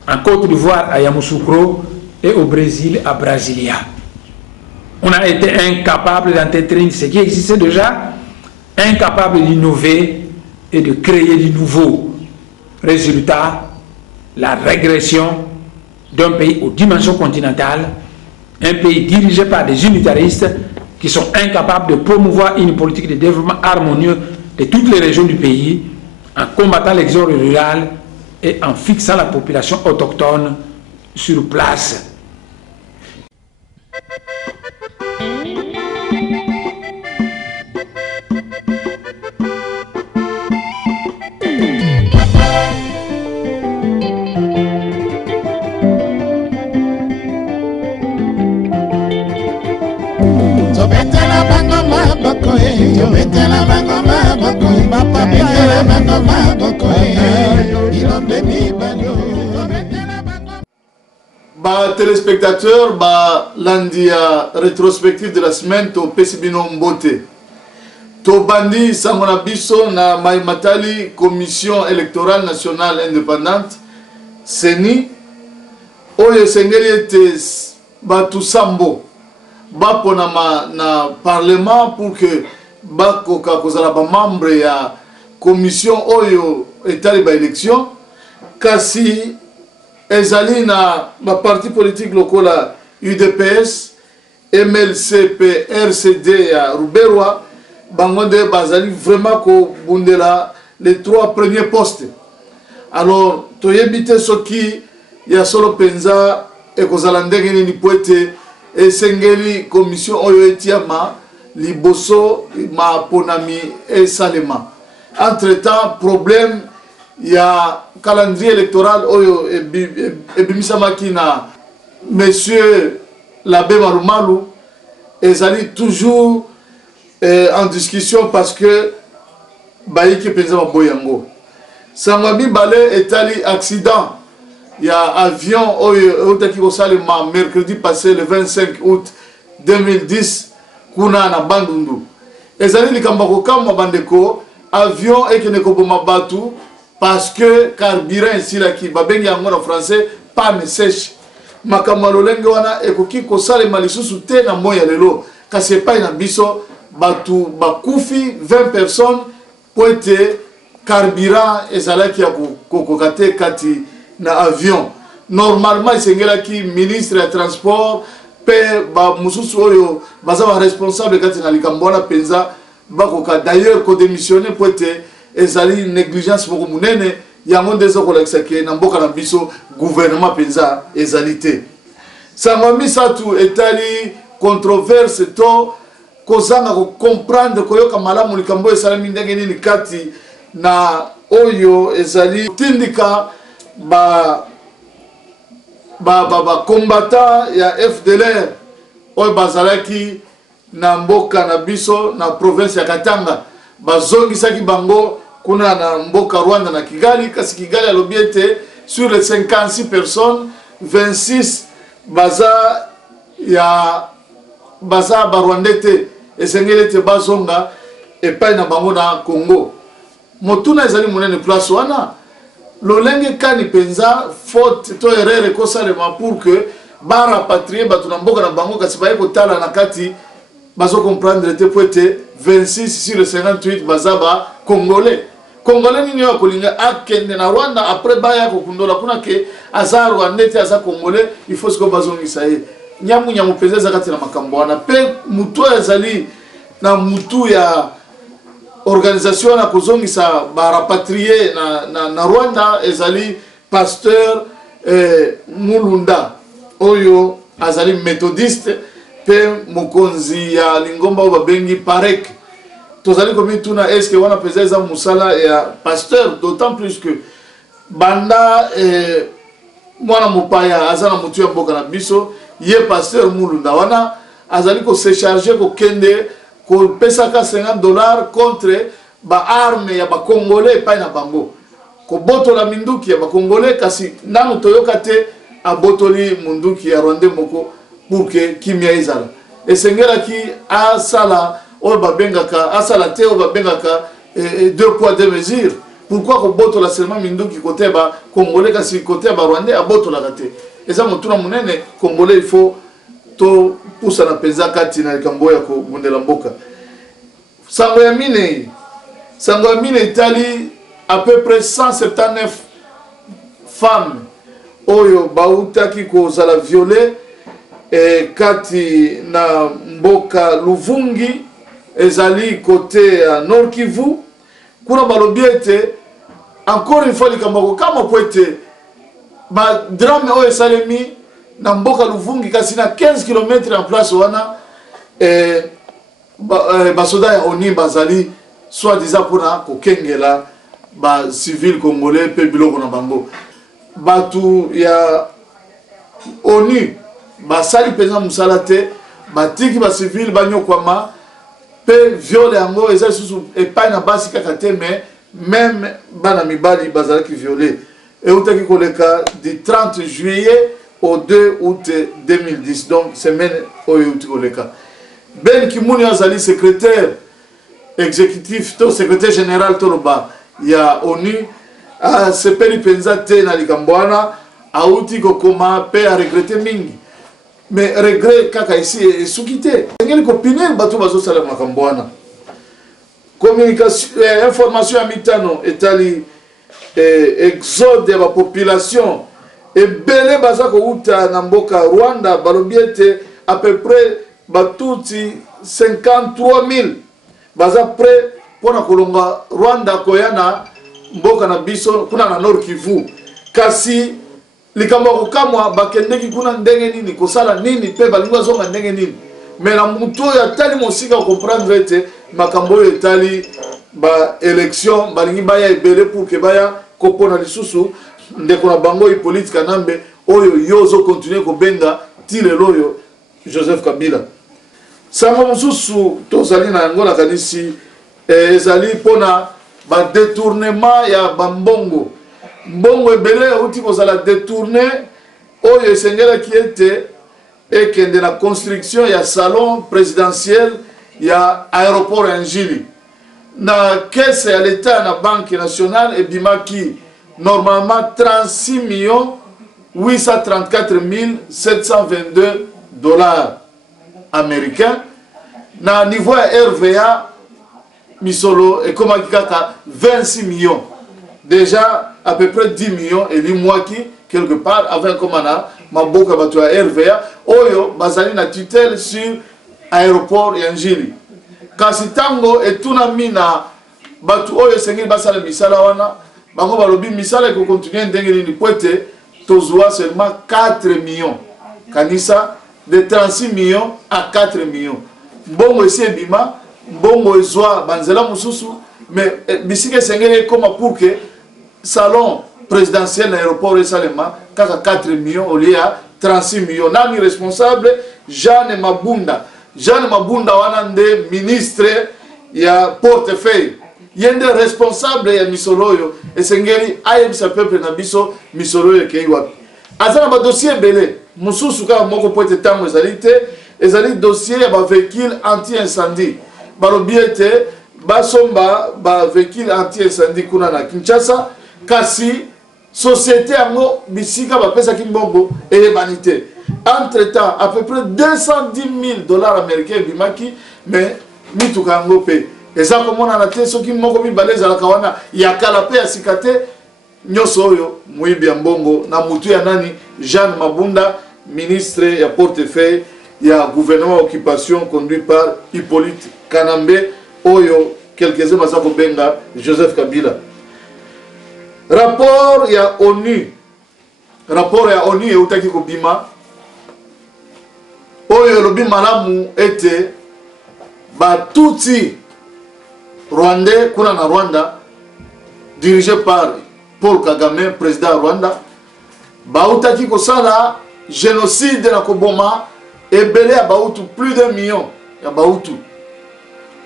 en Côte d'Ivoire, à Yamoussoukro, et au Brésil, à Brasilia. On a été incapable d'entretenir ce qui existait déjà, incapable d'innover et de créer du nouveau. Résultat, la régression d'un pays aux dimensions continentales, un pays dirigé par des unitaristes qui sont incapables de promouvoir une politique de développement harmonieux de toutes les régions du pays, en combattant l'exode rural et en fixant la population autochtone sur place. Téléspectateurs, l'andia rétrospective de la semaine to Pesibino Mbote. To bandi sangona biso na Maimatali Commission électorale nationale indépendante CENI oyo sengeli ete batu sambo baponama na parlement pour que bakoka kozala ba membre ya commission oyo etali ba élection kasi ezali na ba parti politique lokola UDPS, MLCP, RCD ya Ruberwa bangonde bazali vraiment ko bundela les 3 premiers postes. Alors toyebite soki ya solo penza ekozala ndenge nini poete esengeli commission oyo etiama liboso ma ponami esalema. Entre-temps problème ya calendrier électoral oyo ebimisama na monsieur l'abbé Malumalu ezali toujours en discussion parce que baiki penza boyango sangami balé etali accident ya avion oyo otaki ko salema mercredi passé le 25 août 2010 kuna na Bandundu ezali likambako kama bandeko avion ekene ko boma batu parce que carburant ici là qui babengi yango en français panne sèche makamalo lenge wana ekoki ko salema lisusu te na moya lelo kasi pa na biso batu bakufi 20 personnes poete carburant ezalaki ya kokokate kati na avion normalement isengelaki ministre ya transport pe ba mususu oyo baza ba responsable kati na likambo wana penza bakoka d'ailleurs ko démissionner poete ezali négligence pour munene yango ndezo kolakisa ke na mboka na biso gouvernement penza ezalité sangami satu etali controverse to kozanga ko comprendre koyoka malamu likambo esalami ndenge nini kati na oyo ezali tindika ba combattant ya FDLR oyo bazalaki na mboka na biso na province ya Katanga bazongisaki bango kuna na mboka Rwanda na Kigali kasi Kigali alobi ete sur les 56 personnes 26 baza barwandete esengeli ete bazonga epai na bango na Congo motuna ezali monene place wana lolenge kani penza faute to erreur ekosalema pour que barapatrier bato na mboka na bango kasi baye kotala na kati bazo comprendre te poete 26 sur le 58 bazaba congolais nini yo kolinga akende na Rwanda après baya ko kundola kuna ke azar Rwandete aza congolais il faut que bazongisa ye nyamu penza zakati na makambo wana pe mutu ezali na mutu ya organisation na kozongisa ba rapatrier na Rwanda ezali pasteur Mulunda oyo azali méthodiste pe mokonzi ya lingomba babengi Parek tozali komi tuna est-ce que wana peza eza musala ya pasteur, d'autant plus que banda mwana mopaya aza na mutu ya mboka na biso ye pasteur mulunda wana azali ko se charger ko kende ko pesaka $50 contre ba arme ya ba congolais pa na bango ko botola minduki ya ba congolais kasi nanu toyoka te abotoli munduki ya Rwanda moko pour que kimia izala esengela ki asala o babengaka asala te o babengaka deux poids deux mesures. Pourquoi ko botola seulement minduki côté ba congolais kasi côté ba Rwandais abotola kate eza motuna munene congolais il faut to pusa na penza kati na likambo ya ko bundela mboka. Sango ya mine Italie à peu près 179 femmes oyo bautaki ko zala violé kati na mboka Luvungi ezali côté ya Nord Kivu kuna balobiete encore une fois likambo kama poete ba drame oyo salemi na mboka Luvungi kasi na 15 km en place wana basoda ya ONU bazali soi-disant pona kokengela ba civil congolais pe biloko na bango batu ya ONU basali peza musala te batiki ba civil banyokwama pe viole yango eza susu epai na basi kaka te mais même bana mibali bazalaki violé eutaki koleka du 30 juillet au 2 août 2010 donc semaine oyo euti koleka. Ben Kimuni azali secrétaire exécutif to secrétaire général toloba ya ONU a sepeli penza te na likambo wana auti kokoma pe a regretter mingi mais regret kaka ici esuki te ngeli kopiner bato bazosala makambo wana. Communication information ya mitano etali exode ya population ebele baza kouta na mboka Rwanda balobiete à peu près batuti 53 000 baza prêt pona kolonga Rwanda koyana mboka na biso kuna na Nord Kivu kasi likambo kokamwa bakendeki kuna ndenge nini kosala nini pe balingwa zonga ndenge nini mais na muto ya tali mosika comprendre te makambo etali ba élection balingi baya ebele pour que baya kopona lisusu ndeko na bango politique nambe oyo yozo continuer ko benga tile loyo Joseph Kabila. Sango mususu tozali na Angola kanisi ezali pona ba détournement ya bambongo mbongo ebele uti kozala détourner oyo esengela kiete ekende na construction ya salon présidentiel ya aéroport ya Njili na caisse ya l'état na banque nationale ebimaki normalement 36 834 722 dollars américains na niveau ya RVA misolo et comme kaka 26 millions déjà à peu près 10 millions et limwaki quelque part avec comme na maboka bato ya RVA oyo bazali na tutelle sur aéroport ya Njili kasi tango etuna mina bato oyo sengeli basala misala wana bango balobi misala ko continuer ndenge nini poete tozwa seulement 4 millions kanisa de 36 millions à 4 millions mbongo esi ebima mbongo ezwa banzela mususu mais bisike sengeli koma pour que salon présidentiel à l'aéroport esalema kaka 4 millions au lieu ya 36 millions nani responsable Jeanne Mabunda wana nde ministre ya portefeuille yende responsable ya misoloyo esengeli ayebisa peuple na biso misoloyo kei wapi azana ba dossier belé mususu ka moko poete tango ezali dossier ya ba véhicule anti-incendie balobiete basomba ba véhicule anti-incendie kuna na Kinshasa kasi société yango bisika bapesa kimbongo eyebanite entre temps à peu près 210 000 dollars américains bimaki mais mituka yango pe eza komona na te soki moko mibale ezalaka wana yakala pe ya sikate nyonso oyo moyibi ya mbongo na mutu ya nani Jeanne Mabunda ministre ya portefeuille ya gouvernement occupation conduit par Hippolyte Kanambe oyo quelques-uns baza kobenga Joseph Kabila. Rapport ya ONU eutaki kobima oyo lobi malamu ete batuti rwandais kuna na Rwanda dirigé par Paul Kagame président Rwanda bautaki kosala génocide na koboma ebele ya bautu plus d'1 million ya bautu.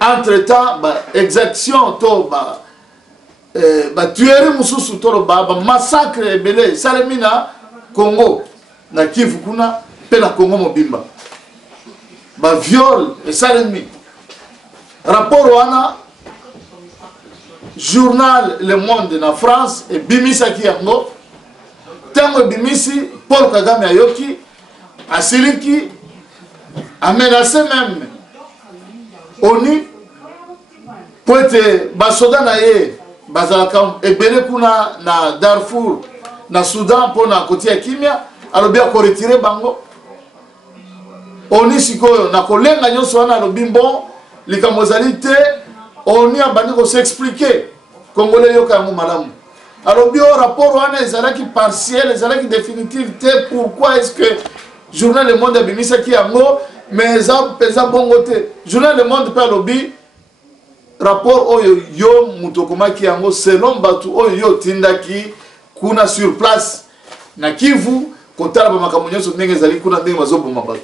Entre temps exaction to tuerie mususu to massacre ebele salemi na Congo na Kivu kuna pe na Congo mobimba viol esalemi. Rapport wana journal Le Monde na France ebimisaki yango. Tango bimisi Paul Kagame ayoki asiliki a menacé même ONU pour être basoda na ye bazalaka ebele kuna na Darfour na Soudan pour na koti ya kimia alobi ko retirer bango. ONU sikoyo na kolenga nyonso wana alobi bon likambo zali te. ONU abandi ko s'expliquer Congolais yoka yango malamu. Alors bio rapport wana ezalaki partiel ezalaki définitif te. Pourquoi est-ce que journal Le Monde abimisaki yango mais pesa bongo te. Journal Le Monde pe alobi rapport oyo yo mutokomaki yango selon batu oyo yo tindaki kuna sur place na Kivu kotala ba makambo nyonso ndenge ezali kuna ndenge bazoboma batu.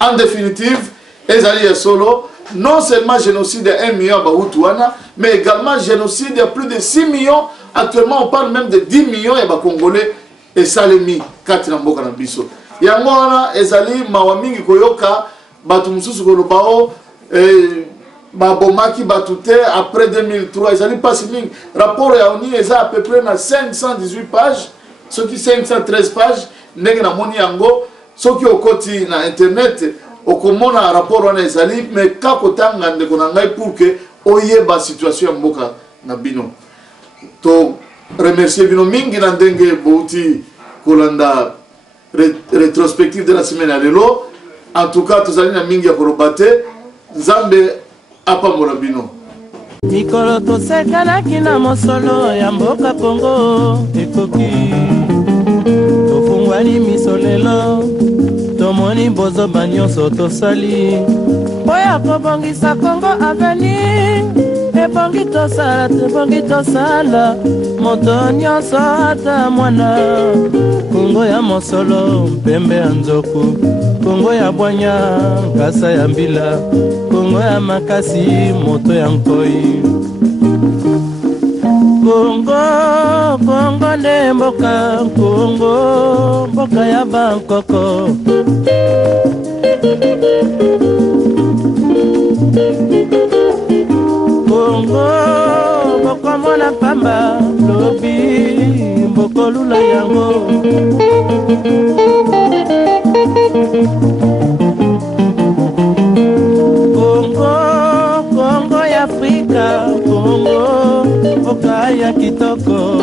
En définitive ezali ya solo non seulement génocide de 1 million Bahutuana, mais également génocide de plus de 6 millions. Actuellement, on parle même de 10 millions de Congolais et Salemi, 4 Namboka na biso. Yangwana, ezali mawamingi koyoka, batu mususu kolobao, babomaki batute après 2003, ezali pas si mingi. Rapport ya ONU, eza à peu près na 518 pages, ce qui 513 pages, ndenge na moni yango, ce qui au koti na internet, okomona rapport wana ezali mais kako tanga ndeko na ngai pour que oyeba situation ya mboka na bino to remercier bino mingi na ndenge bouti kolanda rétrospective de la semaine à lelo. En tout cas tozali na mingi ya korobate nzambe apambola bino mikolo tosekanaki na mosolo ya mboka Congo ekoki tofungwani misolelo tomoni bozoba nyonso tosali oya kobongisa Congo avenir ebongi tosala tebongi tosala moto nyonso ata mwana Congo ya mosolo mpembe ya nzoku Congo ya bwanya nkasa ya mbila Congo ya makasi moto ya nkoi Congo nde mboka Congo mboka ya bankoko Congo mboko mona pamba lobi mboko lula yango Congo ya Afrika Congo mboka ya kitoko